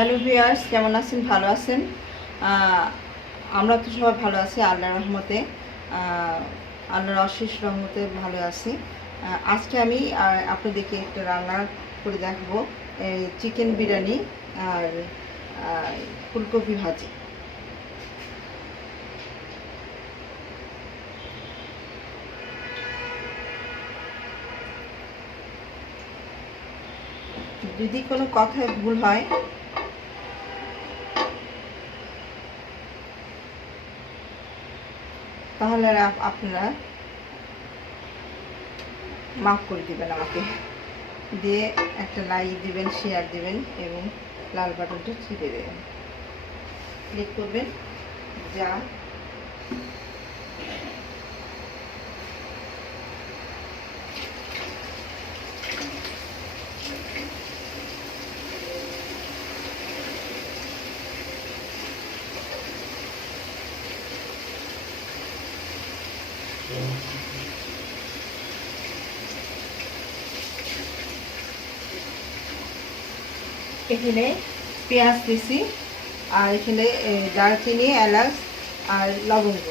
Hello viewers, কেমন আছেন? ভালো আছেন? আমরা তো সবাই ভালো আছি আল্লাহর রহমতে। আল্লাহর অশেষ রহমতে ভালো আছি। আজকে আমি আপনাদেরকে একটা রান্না করে দেখাবো, চিকেন বিরিয়ানি আর ফুলকপি ভাজি। যদি কোনো কথায় ভুল হয় তাহলে আপনারা মাফ করে দেবেন আমাকে। দিয়ে একটা লাইক দিবেন, শেয়ার দিবেন এবং লাল বাটনটা টিপে দেবেন, ক্লিক করবেন। যা এখানে পেঁয়াজ দিছি, আর এখানে দারচিনি, এলাচ আর লবঙ্গ।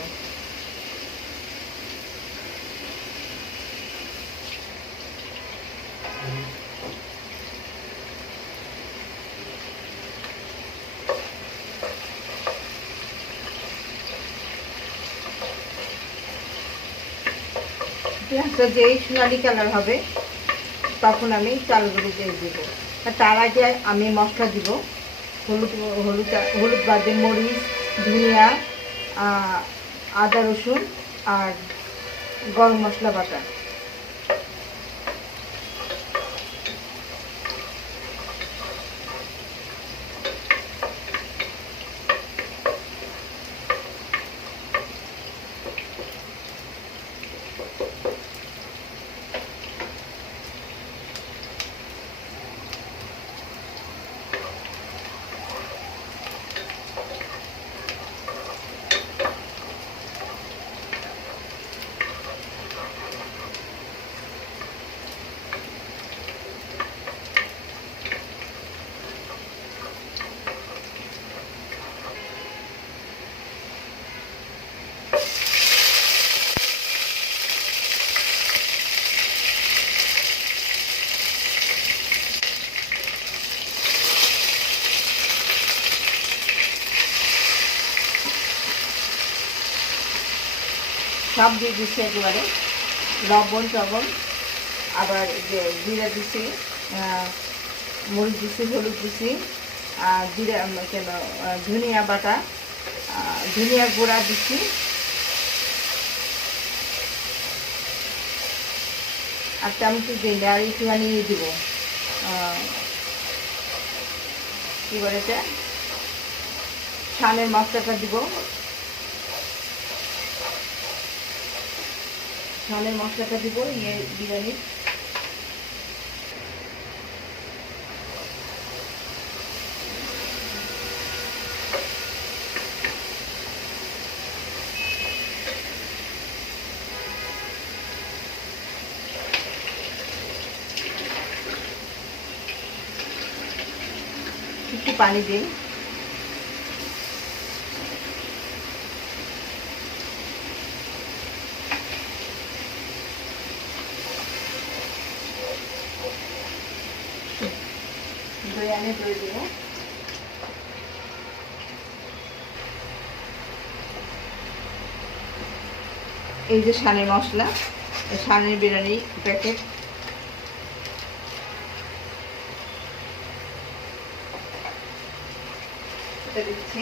পেঁয়াজটা যেই সোনালি কালার হবে তখন আমি চালগুলো দিয়ে দেবো। তার আগে আমি মশলা দিব। হলুদ হলুদ হলুদ বাদে মরিচ, ধনিয়া, আদা রসুন আর গরম মশলা বাটা। সব দিয়ে দিচ্ছি একেবারে, লবণ টবণ, আবার যে জিরা দিছি, মরিচ দিছি, হলুদ দিছি, জিরা ধনিয়া বাটা, ধনিয়া গুঁড়া দিছি, আর চামচ দিলে আর একটুখানি দিব কী বলে এটা, ছানের মশলাটা দিব। ছানের মশলাটা দিব বিরিয়ানির। একটু পানি দিন। দই দেব। এই যে সানের মশলা, সানের বিরিয়ানি প্যাকেট, এটা দিচ্ছি।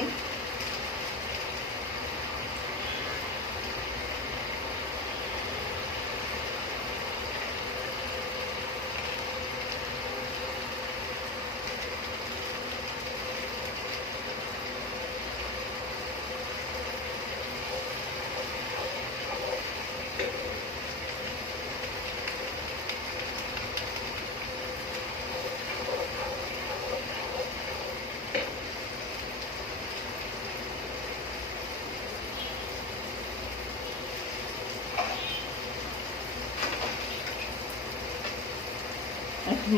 একটু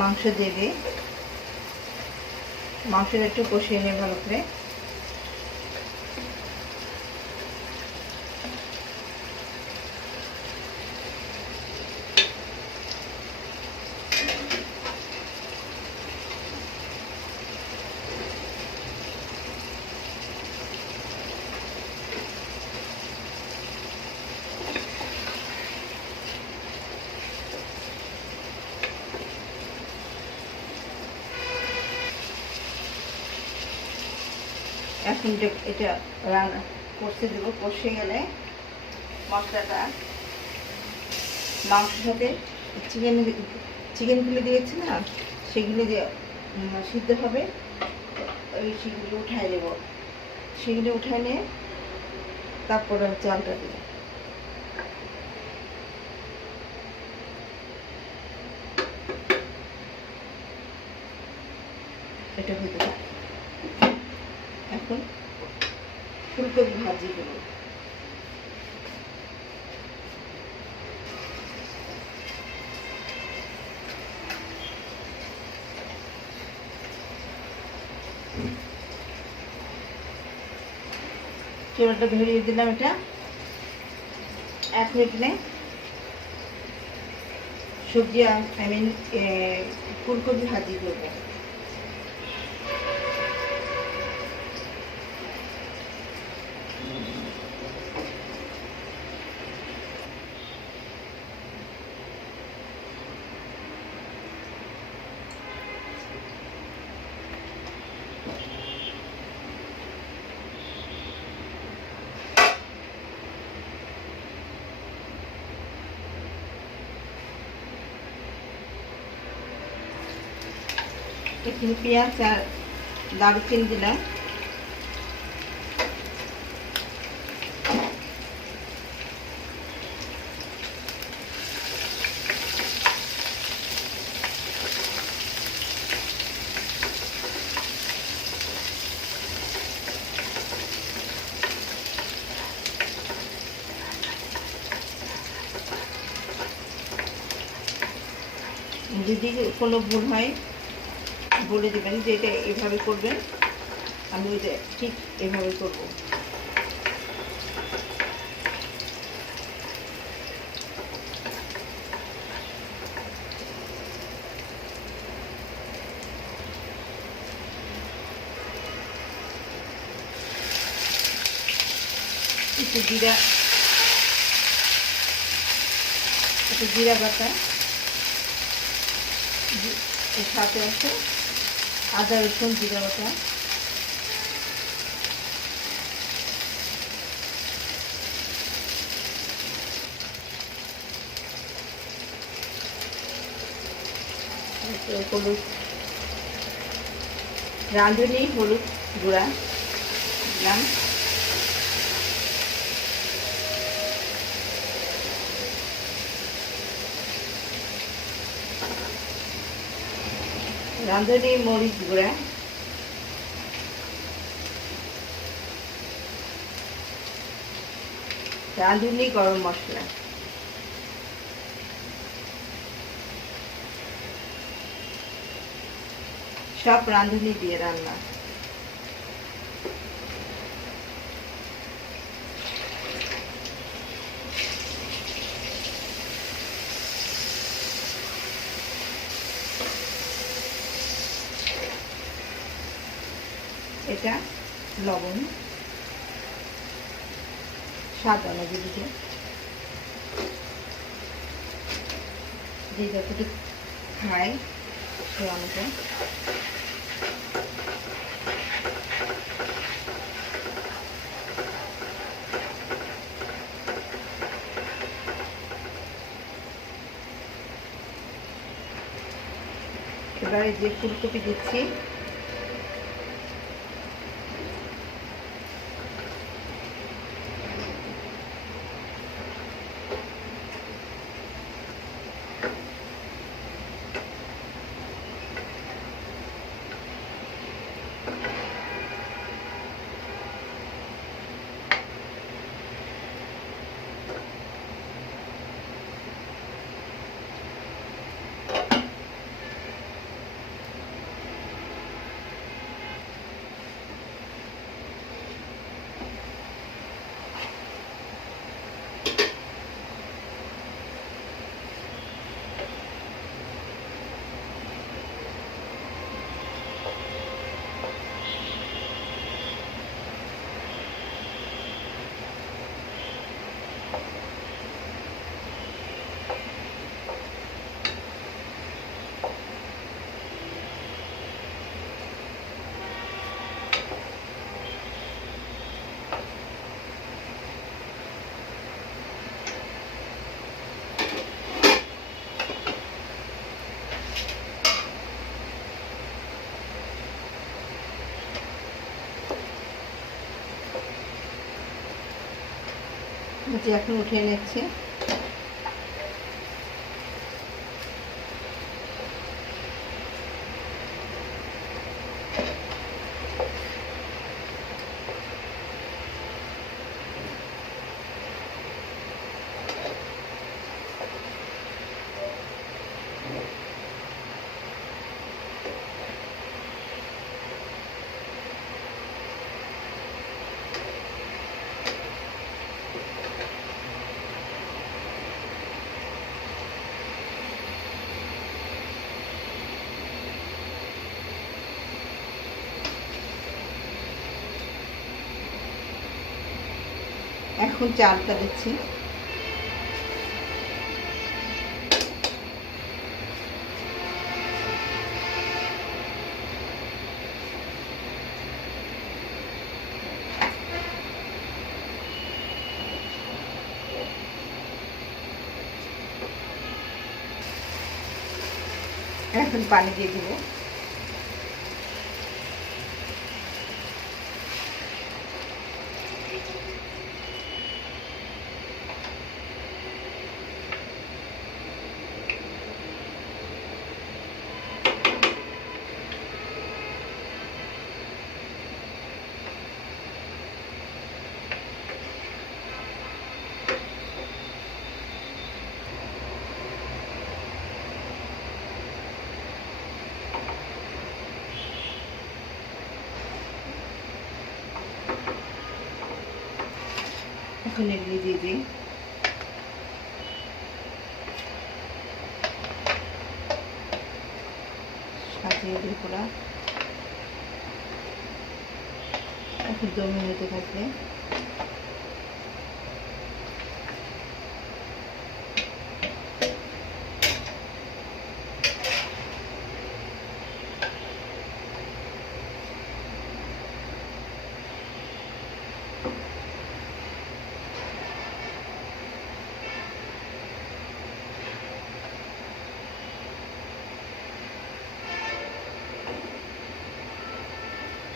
মাংস দিয়ে দিই। মাংসটা একটু কষিয়ে নিয়ে ভালো করে। এখন এটা রান্না কষতে দেবো। কষে গেলে মশলাটা মাংসের সাথে চিকেনগুলো দিয়েছি না, সেগুলো দিয়ে সিদ্ধ হবে। ওই সেগুলো উঠাই নেব। সেগুলো উঠাই নিয়ে তারপরে চালটা দেবো। এটা হতে থাকে। এখন ফুলকপি ভাজি দেবো। চুলাটা ধরিয়ে দিলাম। এটা এখন এখানে সবজি ফুলকপি ভাজি করবো। এখানে পেঁয়াজ আর দারুচিনি দিলাম। যদি কোনো ভুল হয় বলে দেবেন যে এটা এভাবে করবেন, আমি ওইটা ঠিক এভাবে করব। একটু জিরা বাটা এর সাথে আছে আদা রসুন জিরা বাটা, হলুদ, রাঁধুনি হলুদ গুঁড়া দিলাম, রাঁধুনি মরিচ গুঁড়া, রাঁধুনি গরম মশলা, সব রাঁধুনি দিয়ে রান্না। এটা লবণ স্বাদ অনুযায়ী দিতে, যে যতটুকু খায় সে অনুযায়ী। এবারে যে ফুলকপি দিচ্ছি, যে এখন উঠিয়ে নিচ্ছি। এখন চালটা দিচ্ছি। এখন পানি দিয়ে দিব। এখন এগুলি দিয়ে দিই। সাজিয়ে দিই পুরা। এখন দমে হতে থাকবে।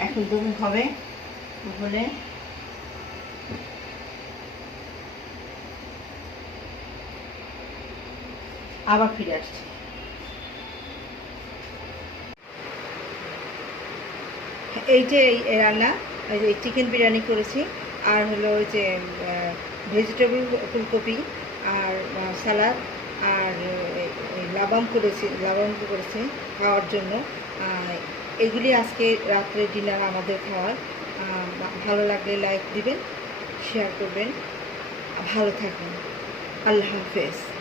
এখন দমে হবে হলে আবার ফিরে আসছি। এই যে এই রান্না, এই যে চিকেন বিরিয়ানি করেছি, আর হলো ওই যে ভেজিটেবল ফুলকপি আর সালাদ, আর লাবাম করেছি খাওয়ার জন্য। এগুলি আজকে রাত্রে ডিনার আমাদের খাওয়ার। ভালো লাগলে লাইক দিবেন, শেয়ার করবেন, ভালো থাকবেন। আল্লাহ হাফেজ।